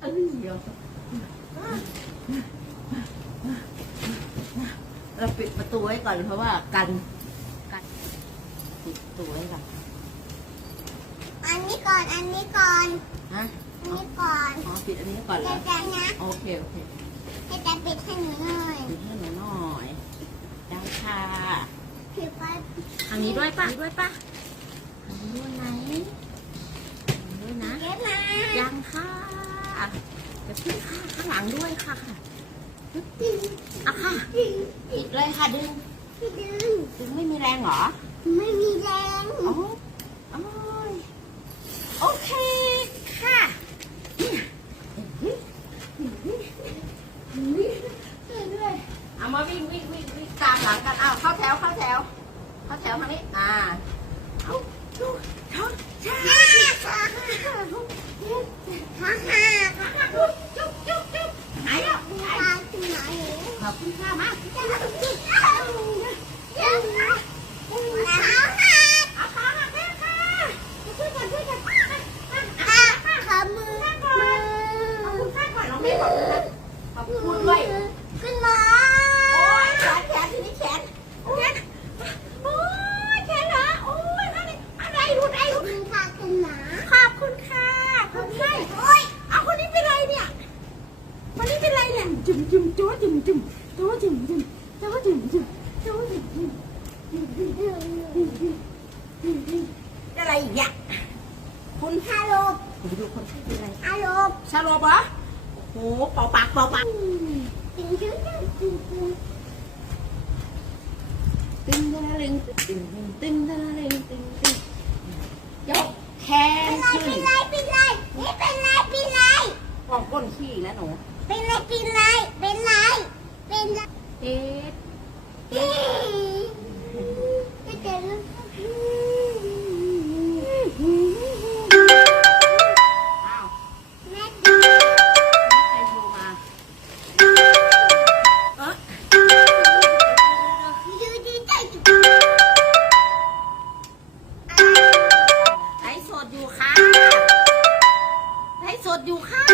เอ้ยเดี๋ยวเราปิดประตูไว้ก่อนเพราะว่ากันกันปิดประตูไว้ก่อนอันนี้ก่อน อันนี้ก่อน ฮะอันนี้ก่อนอ๋อปิดอันนี้ก่อนเหรจะอจะนะโอเคโอเคจะจะปิดให้หนูหน่อยปิดให้หน่อยหน่อยได้ค่ะผิวไปอันนี้ด้วยปะด้วยปะอันนี้ด้วยไหนอันนี้ด้วยนะเยอะมายังค่ะ เดี๋ยวพี่ค่ะข้างหลังด้วยค่ะอะค่ะปิดเลยค่ะดึงพี่ดึงดึงไม่มีแรงเหรอ ไม่มีแรงอ๋อโอ้ยโอเคค่ะเอามาวิ่งวิ่งวิ่งวิ่งตามหลังกันอ้าวเข้าแถวเข้าแถวเข้าแถวทางนี้อ่าเอาดูท้องช้าฮ่าฮ่าฮ่า กแม่ค่ะช่วยกันช่วยกันค่ะขอมือมือขอบคุณด้วย ขึ้นมา นี้เป็นไรเนี่ยจุ่มจุ่มจ้วจุ่มจุ่มจ้วจุ่มจุ่มจ้วจุ่มจุ่มจ้วจุ่มจุ่มอะไรอีกเนี่ยคุณฮัลโหลดูคนไข้เป็นไรฮัลโหลชาโลบเหรอโอ้โหเป่าปากเป่าปากตึงตึงตึงตึงตึงตึงตะละลึงตึงตึงตึงตะละลึงตึงตึงยกแขเป็นนไรขึ้เป็นนไรเป็นไรนี่เป็นไรเป็นไรออกก้นขี้แล้วหนู เป็นไรเป็นไรเป็นไรเป็นไรเอ๊ะเอ๊ะจะเจออ้าวแม่ใครโทรมาเออดูดีใจจุ๊บไลฟ์สดอยู่ค่ะไลฟ์สดอยู่ค่ะ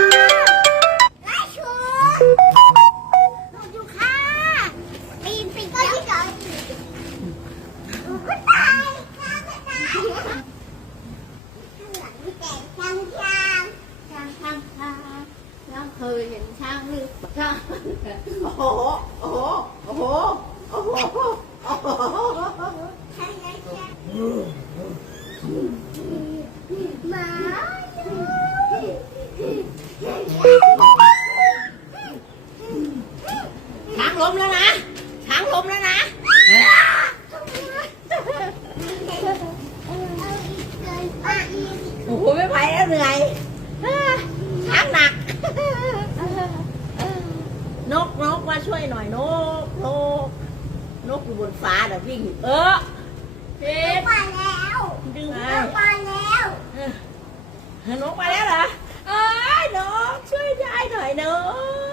เป็นช้างหรือเปล่าช้างโอ้โห โอ้โห โอ้โห โอ้โห โอ้โหช้างช้างช้างหมา ช่วยหน่อยนกนกนกอยู่บนฟ้าเดี๋ยววิ่งเออเด็กมาแล้วดึงมาไปแล้วนกมาแล้วเหรอเอ้ยนกช่วยยายหน่อยนก